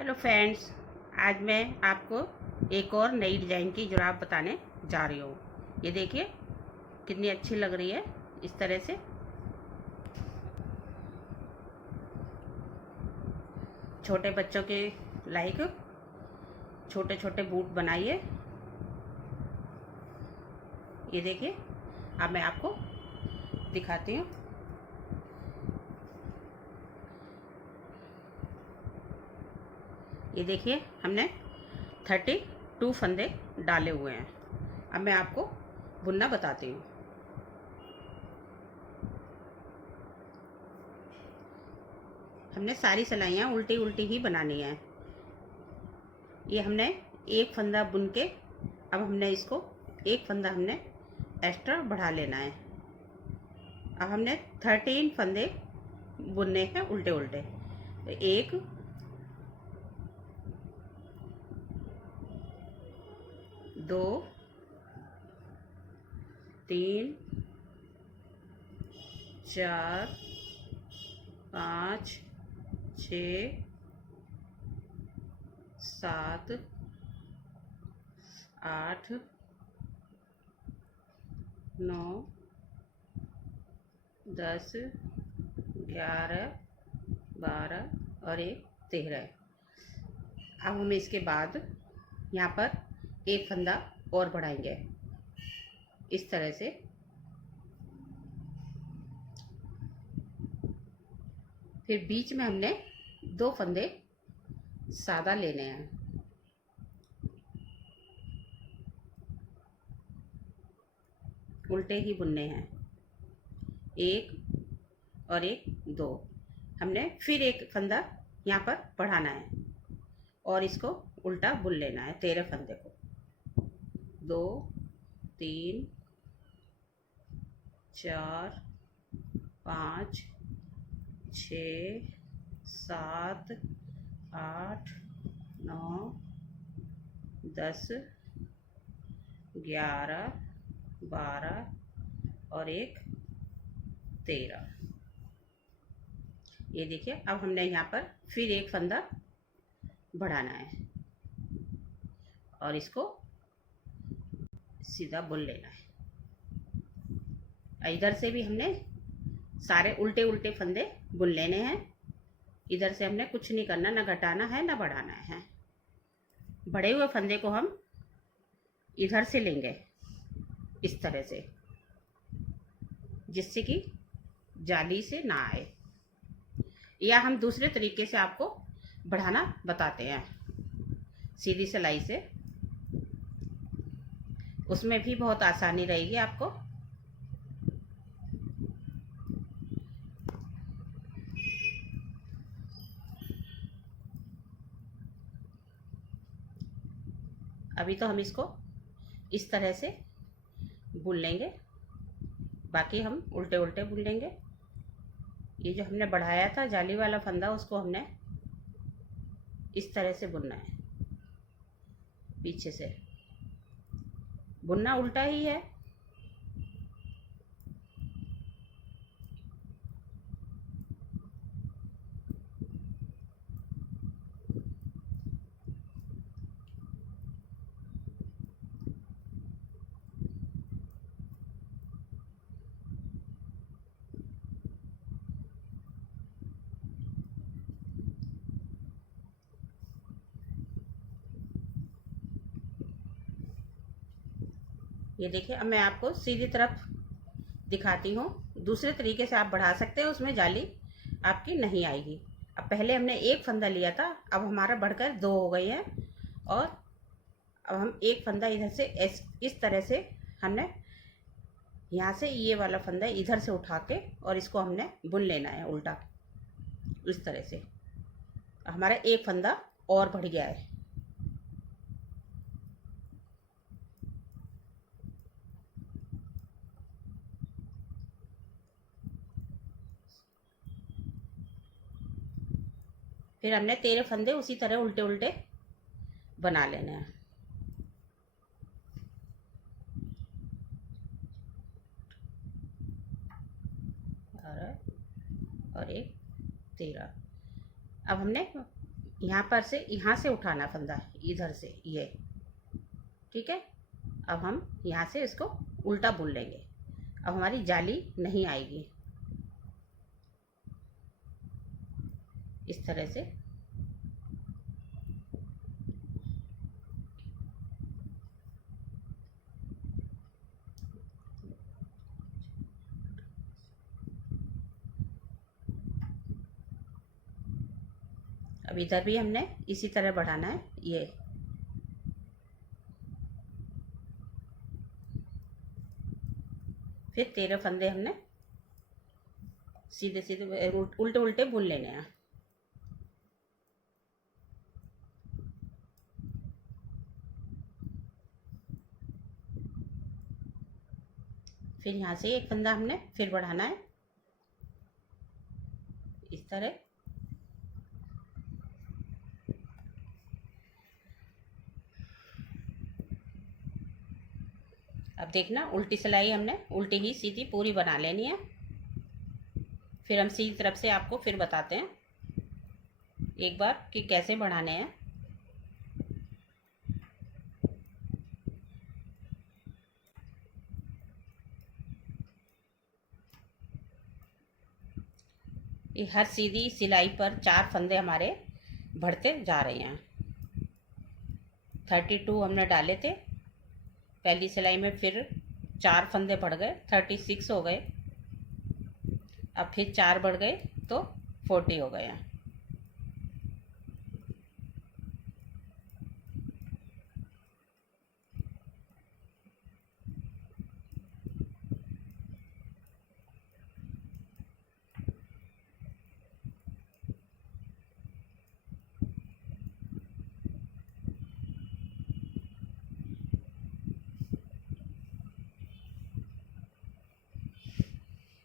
Hello friends, आज मैं आपको एक और नई डिज़ाइन की जुराब बताने जा रही हूँ। ये देखिए कितनी अच्छी लग रही है। इस तरह से छोटे बच्चों के लाइक छोटे छोटे बूट बनाइए। ये देखिए, अब मैं आपको दिखाती हूँ। ये देखिए, हमने 32 फंदे डाले हुए हैं। अब मैं आपको बुनना बताती हूँ। हमने सारी सिलाइयाँ उल्टी उल्टी ही बनानी है। ये हमने एक फंदा बुन के अब हमने इसको एक फंदा हमने एक्स्ट्रा बढ़ा लेना है। अब हमने 13 फंदे बुनने हैं उल्टे उल्टे। तो 1 2 3 4 5 6 7 8 9 10 11 12 और 1 13। अब हम इसके बाद यहाँ पर एक फंदा और बढ़ाएंगे इस तरह से। फिर बीच में हमने 2 फंदे सादा लेने हैं। उल्टे ही बुनने हैं, 1 और 1 2। हमने फिर एक फंदा यहाँ पर बढ़ाना है और इसको उल्टा बुन लेना है 13 फंदे को। 2 3 4 5 6 7 8 9 10 11 12 और 1 13। ये देखिए, अब हमने यहाँ पर फिर एक फंदा बढ़ाना है और इसको सीधा बुन लेना है। इधर से भी हमने सारे उल्टे उल्टे फंदे बुन लेने हैं। इधर से हमने कुछ नहीं करना, ना घटाना है ना बढ़ाना है। बढ़े हुए फंदे को हम इधर से लेंगे इस तरह से, जिससे कि जाली से ना आए। या हम दूसरे तरीके से आपको बढ़ाना बताते हैं, सीधी सिलाई से। उसमें भी बहुत आसानी रहेगी आपको। अभी तो हम इसको इस तरह से बुन लेंगे, बाकी हम उल्टे उल्टे बुन लेंगे। ये जो हमने बढ़ाया था जाली वाला फंदा, उसको हमने इस तरह से बुनना है। पीछे से बुनना उल्टा ही है। ये देखिए, अब मैं आपको सीधी तरफ दिखाती हूँ। दूसरे तरीके से आप बढ़ा सकते हैं, उसमें जाली आपकी नहीं आएगी। अब पहले हमने एक फंदा लिया था, अब हमारा बढ़कर 2 हो गई हैं। और अब हम एक फंदा इधर से इस तरह से हमने यहाँ से ये वाला फंदा इधर से उठा के और इसको हमने बुन लेना है उल्टा इस तरह से। हमारा एक फंदा और बढ़ गया है। फिर हमने 13 फंदे उसी तरह उल्टे उल्टे बना लेने हैं। और 1 13। अब हमने यहाँ से उठाना फंदा, इधर से ये, ठीक है। अब हम यहाँ से इसको उल्टा बुन लेंगे। अब हमारी जाली नहीं आएगी, इस तरह से। अब इधर भी हमने इसी तरह बढ़ाना है ये। फिर 13 फंदे हमने सीधे सीधे उल्टे उल्टे बुन लेने हैं। फिर यहाँ से एक फंदा हमने फिर बढ़ाना है, इस तरह। अब देखना, उल्टी सिलाई हमने उल्टी ही सीधी पूरी बना लेनी है। फिर हम सीधी तरफ से आपको फिर बताते हैं एक बार कि कैसे बढ़ाने हैं। ये हर सीधी सिलाई पर 4 फंदे हमारे बढ़ते जा रहे हैं। 32 हमने डाले थे पहली सिलाई में, फिर 4 फंदे बढ़ गए, 36 हो गए। अब फिर 4 बढ़ गए तो 40 हो गए हैं।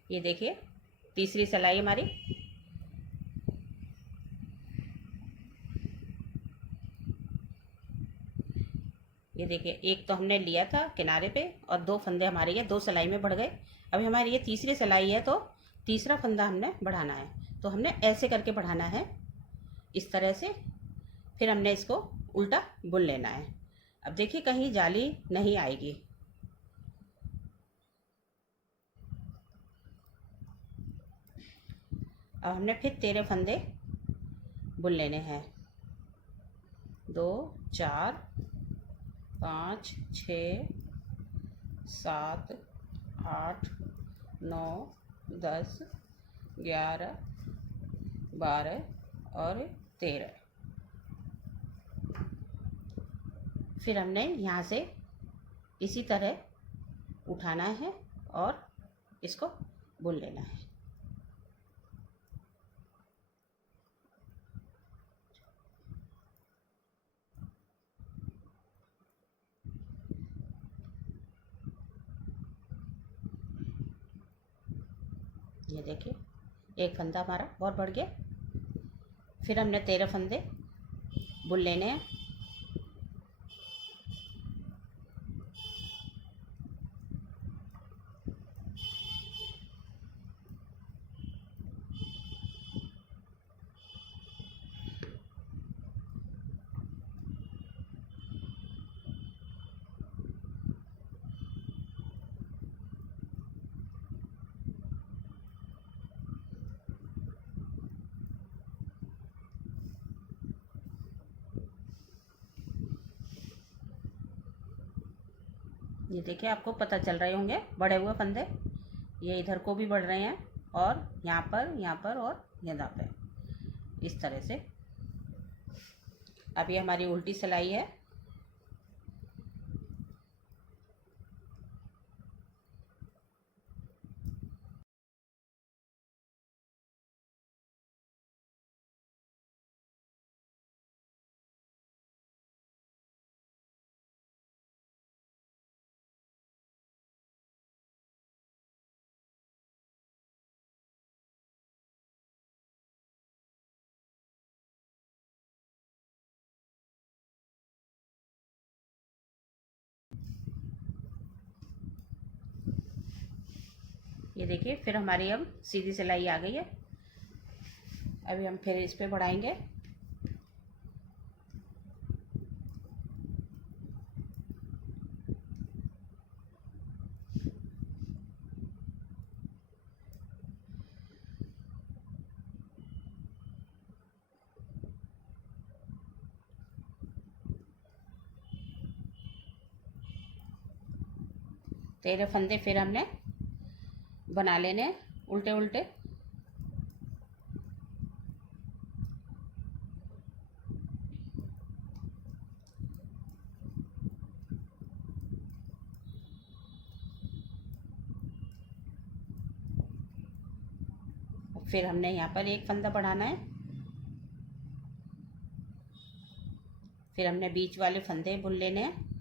ये देखिए तीसरी सिलाई हमारी। ये देखिए एक तो हमने लिया था किनारे पे और 2 फंदे हमारे ये 2 सिलाई में बढ़ गए। अभी हमारी ये तीसरी सिलाई है तो तीसरा फंदा हमने बढ़ाना है। तो हमने ऐसे करके बढ़ाना है, इस तरह से। फिर हमने इसको उल्टा बुन लेना है। अब देखिए कहीं जाली नहीं आएगी। अब हमने फिर 13 फंदे बुन लेने हैं। 2 4 5 6 7 8 9 10 11 12 और 13। फिर हमने यहाँ से इसी तरह उठाना है और इसको बुन लेना है। ये देखिए एक फंदा हमारा बहुत बढ़ गया। फिर हमने 13 फंदे बुन लेने हैं। ये देखिए आपको पता चल रहे होंगे बढ़े हुए फंदे, ये इधर को भी बढ़ रहे हैं और यहाँ पर और यहाँ पे, इस तरह से। अब ये हमारी उल्टी सिलाई है। ये देखिए फिर हमारी अब सीधी सिलाई आ गई है। अभी हम फिर इस पे बढ़ाएंगे। 13 फंदे फिर हमने बना लेने उल्टे उल्टे। फिर हमने यहाँ पर एक फंदा बढ़ाना है। फिर हमने बीच वाले फंदे बुन लेने हैं।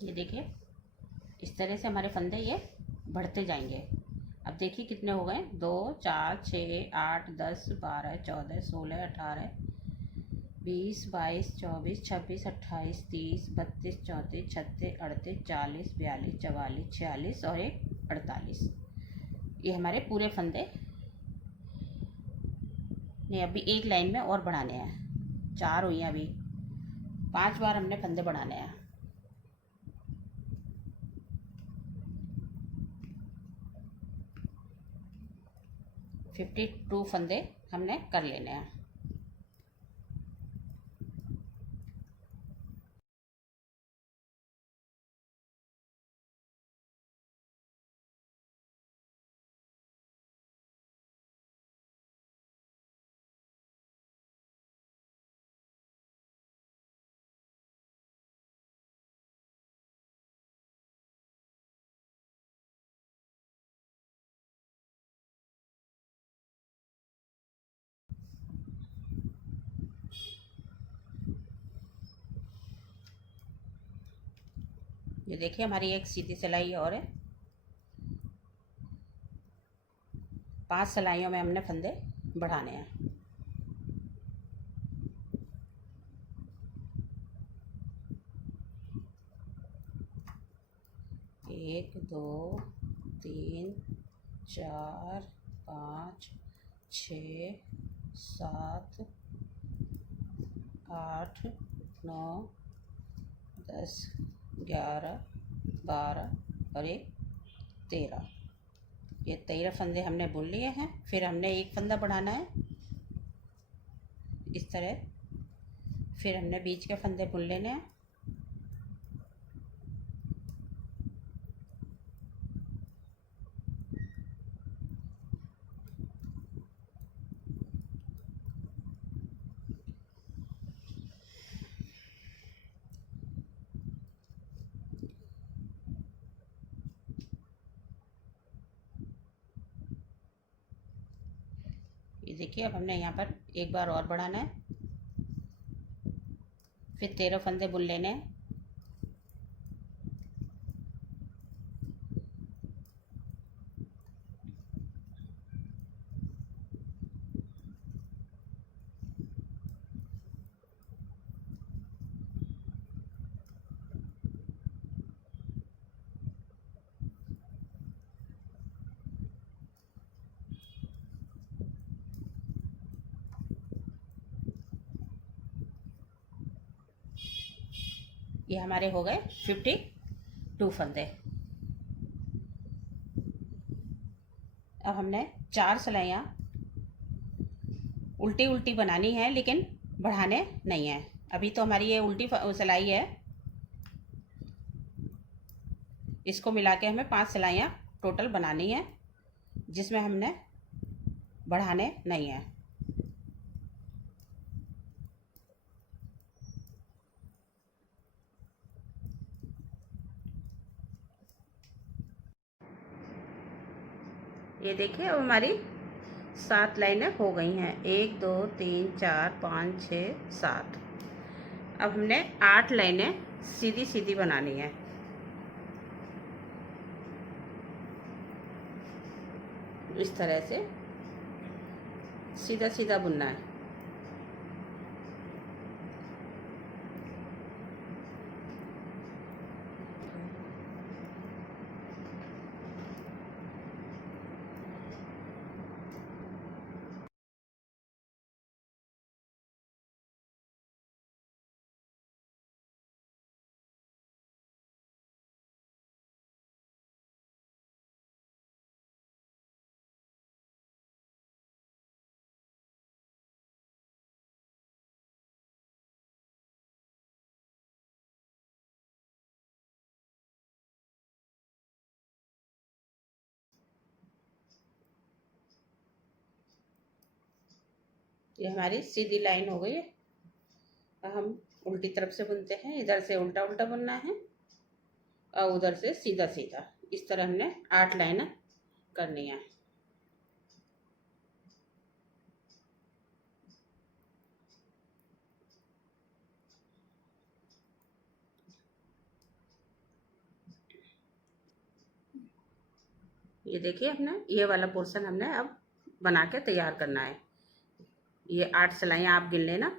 ये देखिए इस तरह से हमारे फंदे ये बढ़ते जाएंगे। अब देखिए कितने हो गए, 2 4 6 8 10 12 14 16 18 20 22 24 26 28 30 32 34 36 38 40 42 44 46 और एक 48। ये हमारे पूरे फंदे ने अभी एक लाइन में और बढ़ाने हैं। 4 हुई हैं, अभी 5 बार हमने फंदे बढ़ाने हैं। फिफ्टी 2 फंदे हमने कर लेने हैं। ये देखिए हमारी एक सीधी सिलाई और है। 5 सिलाइयों में हमने फंदे बढ़ाने हैं। एक 2 3 4 5 6 7 8 9 10 11 12 और एक 13। ये 13 फंदे हमने बुन लिए हैं। फिर हमने एक फंदा बढ़ाना है इस तरह। फिर हमने बीच के फंदे बुन लेने हैं। ये देखिए अब हमने यहाँ पर एक बार और बढ़ाना है। फिर 13 फंदे बुन लेने हैं। ये हमारे हो गए 52 फंदे। अब हमने 4 सिलाइयाँ उल्टी उल्टी बनानी है, लेकिन बढ़ाने नहीं है। अभी तो हमारी ये उल्टी सिलाई है। इसको मिला के हमें 5 सिलाइयाँ टोटल बनानी है, जिसमें हमने बढ़ाने नहीं है। ये देखिए अब हमारी 7 लाइनें हो गई हैं। 1 2 3 4 5 6 7। अब हमने 8 लाइनें सीधी सीधी बनानी है। इस तरह से सीधा सीधा बुनना है। ये हमारी सीधी लाइन हो गई है। अब हम उल्टी तरफ से बुनते हैं। इधर से उल्टा उल्टा बुनना है और उधर से सीधा सीधा। इस तरह हमने 8 लाइनें करनी है। ये देखिए हमने ये वाला पोर्शन हमने अब बना के तैयार करना है। ये 8 सिलाइयाँ आप गिन लेना,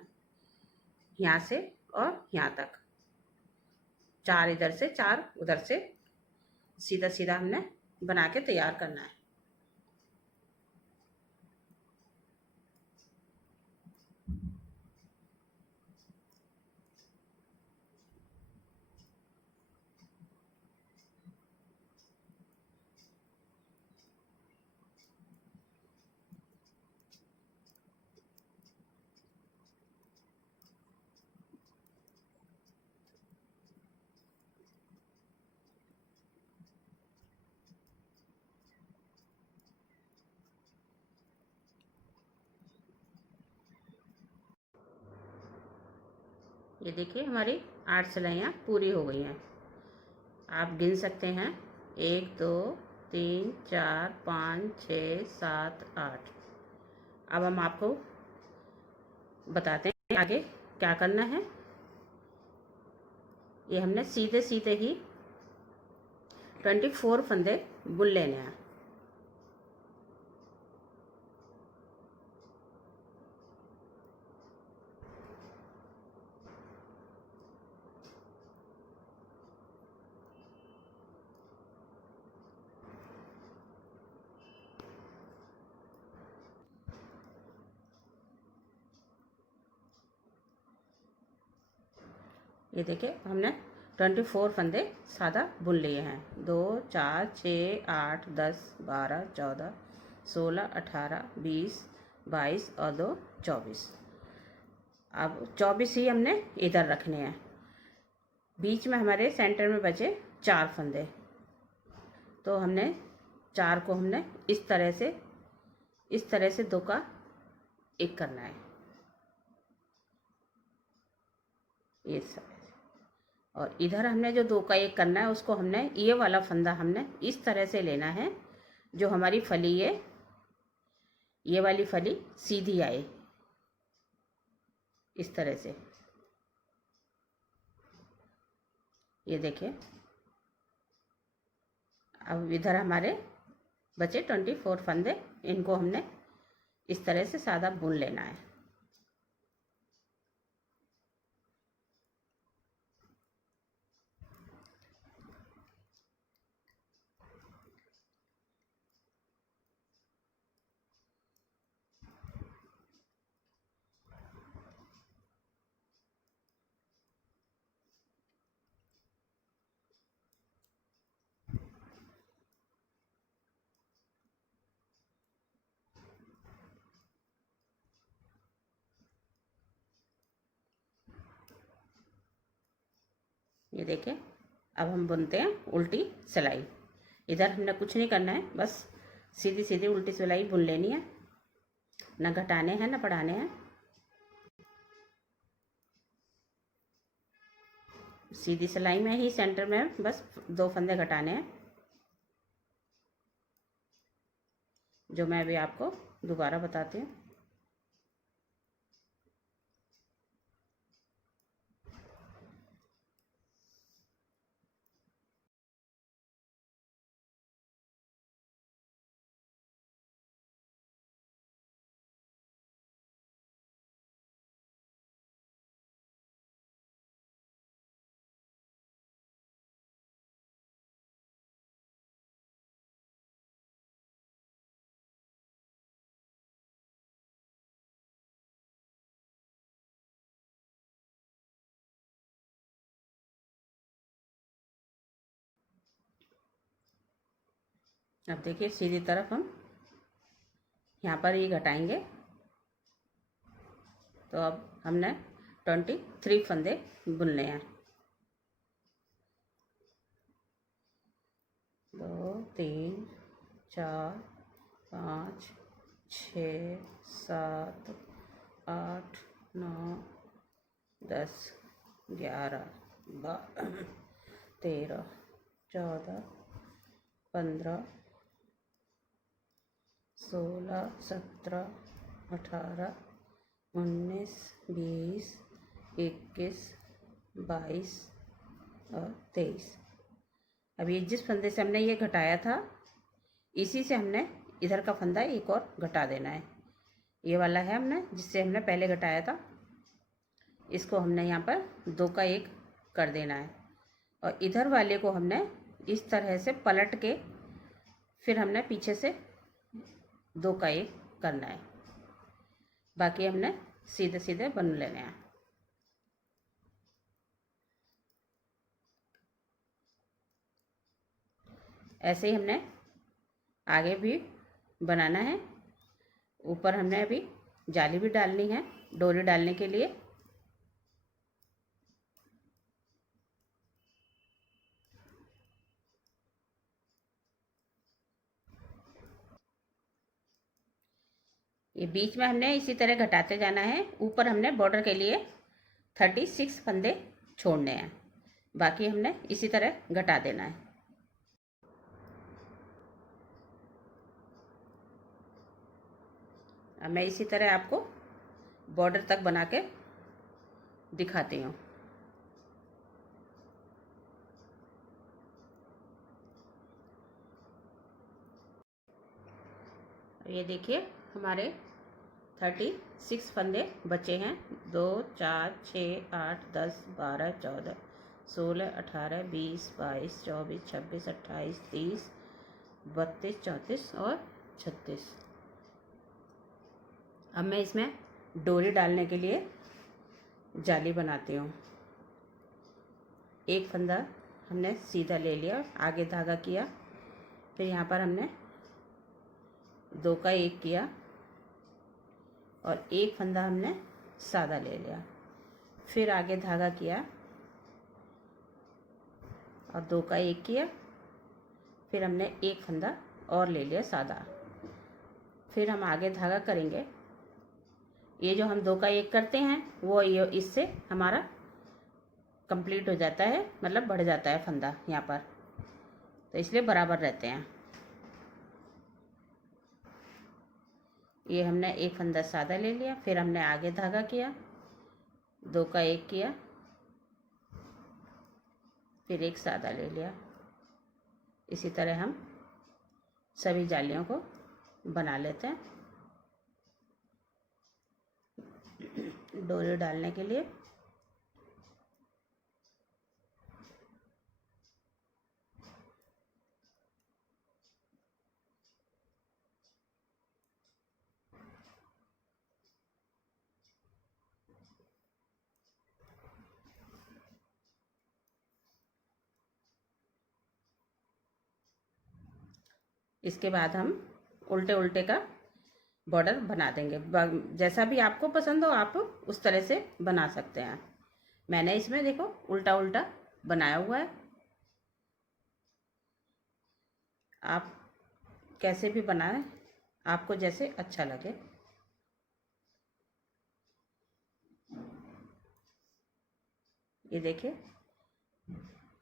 यहाँ से और यहाँ तक। 4 इधर से 4 उधर से, सीधा सीधा हमने बना के तैयार करना है। ये देखिए हमारी 8 सिलाइयाँ पूरी हो गई हैं। आप गिन सकते हैं 1 2 3 4 5 6 7 8। अब हम आपको बताते हैं आगे क्या करना है। ये हमने सीधे सीधे ही 24 फंदे बुन लेने हैं। ये देखिए हमने 24 फंदे सादा बुन लिए हैं। 2 4 6 8 10 12 14 16 18 20 22 और 2 24। अब 24 ही हमने इधर रखने हैं। बीच में हमारे सेंटर में बचे 4 फंदे, तो हमने 4 को हमने इस तरह से 2 का 1 करना है। ये सब। और इधर हमने जो 2 का 1 करना है उसको हमने ये वाला फंदा हमने इस तरह से लेना है जो हमारी फली है, ये वाली फली सीधी आए इस तरह से। ये देखिए अब इधर हमारे बचे 24 फंदे, इनको हमने इस तरह से सादा बुन लेना है। ये देखिए अब हम बुनते हैं उल्टी सिलाई। इधर हमने कुछ नहीं करना है, बस सीधी सीधी उल्टी सिलाई बुन लेनी है, ना घटाने हैं ना बढ़ाने हैं। सीधी सिलाई में ही सेंटर में बस 2 फंदे घटाने हैं। जो मैं अभी आपको दोबारा बताती हूँ। अब देखिए सीधी तरफ हम यहाँ पर ही घटाएंगे। तो अब हमने 23 फंदे बुनने हैं। 2 3 4 5 6 7 8 9 10 11 12 13 14 15 16 17 18 19 20 21 22 और 23। अब ये जिस फंदे से हमने ये घटाया था, इसी से हमने इधर का फंदा एक और घटा देना है। ये वाला है हमने जिससे हमने पहले घटाया था, इसको हमने यहाँ पर 2 का 1 कर देना है। और इधर वाले को हमने इस तरह से पलट के फिर हमने पीछे से 2 का 1 करना है। बाकी हमने सीधे सीधे बन लेने हैं। ऐसे ही हमने आगे भी बनाना है। ऊपर हमने अभी जाली भी डालनी है डोरी डालने के लिए। ये बीच में हमने इसी तरह घटाते जाना है। ऊपर हमने बॉर्डर के लिए 36 फंदे छोड़ने हैं, बाकी हमने इसी तरह घटा देना है। अब मैं इसी तरह आपको बॉर्डर तक बना के दिखाती हूँ। ये देखिए हमारे 36 फंदे बचे हैं। 2 4 6 8 10 12 14 16 18 20 22 24 26 28 30 32 34 और 36। अब मैं इसमें डोरी डालने के लिए जाली बनाती हूँ। एक फंदा हमने सीधा ले लिया, आगे धागा किया, फिर यहाँ पर हमने 2 का 1 किया और एक फंदा हमने सादा ले लिया, फिर आगे धागा किया और 2 का 1 किया, फिर हमने एक फंदा और ले लिया सादा, फिर हम आगे धागा करेंगे। ये जो हम 2 का 1 करते हैं वो ये इससे हमारा कंप्लीट हो जाता है, मतलब बढ़ जाता है फंदा यहाँ पर, तो इसलिए बराबर रहते हैं। ये हमने एक फंदा सादा ले लिया, फिर हमने आगे धागा किया, 2 का 1 किया, फिर एक सादा ले लिया। इसी तरह हम सभी जालियों को बना लेते हैं। डोरी डालने के लिए इसके बाद हम उल्टे उल्टे का बॉर्डर बना देंगे। जैसा भी आपको पसंद हो आप उस तरह से बना सकते हैं। मैंने इसमें देखो उल्टा उल्टा बनाया हुआ है, आप कैसे भी बनाएं, आपको जैसे अच्छा लगे। ये देखिए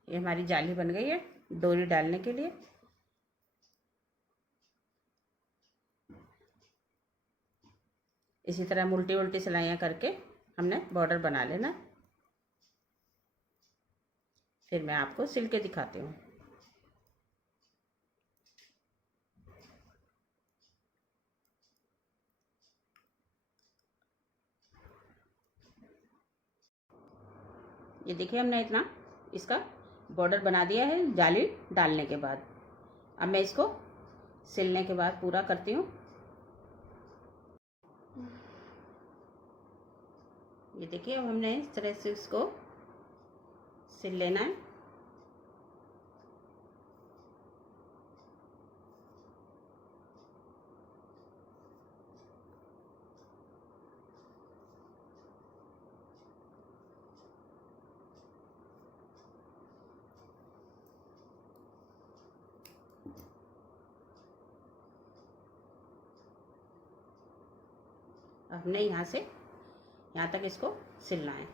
ये हमारी जाली बन गई है डोरी डालने के लिए। इसी तरह उल्टी उल्टी सिलाइयाँ करके हमने बॉर्डर बना लेना। फिर मैं आपको सिल के दिखाती हूँ। ये देखिए हमने इतना इसका बॉर्डर बना दिया है जाली डालने के बाद। अब मैं इसको सिलने के बाद पूरा करती हूँ। ये देखिए अब हमने इस तरह से इसको सिल लेना है। हमने यहाँ से यहाँ तक इसको सिलना है।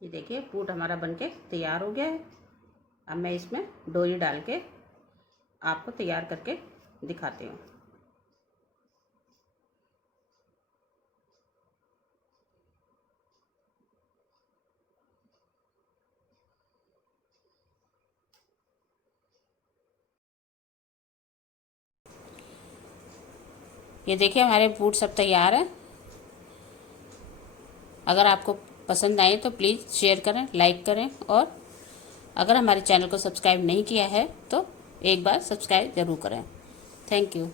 ये देखिए पूट हमारा बनके तैयार हो गया है। अब मैं इसमें डोरी डाल के आपको तैयार करके दिखाती हूँ। ये देखिए हमारे बूट सब तैयार हैं। अगर आपको पसंद आए तो प्लीज़ शेयर करें, लाइक करें, और अगर हमारे चैनल को सब्सक्राइब नहीं किया है तो एक बार सब्सक्राइब ज़रूर करें। Thank you.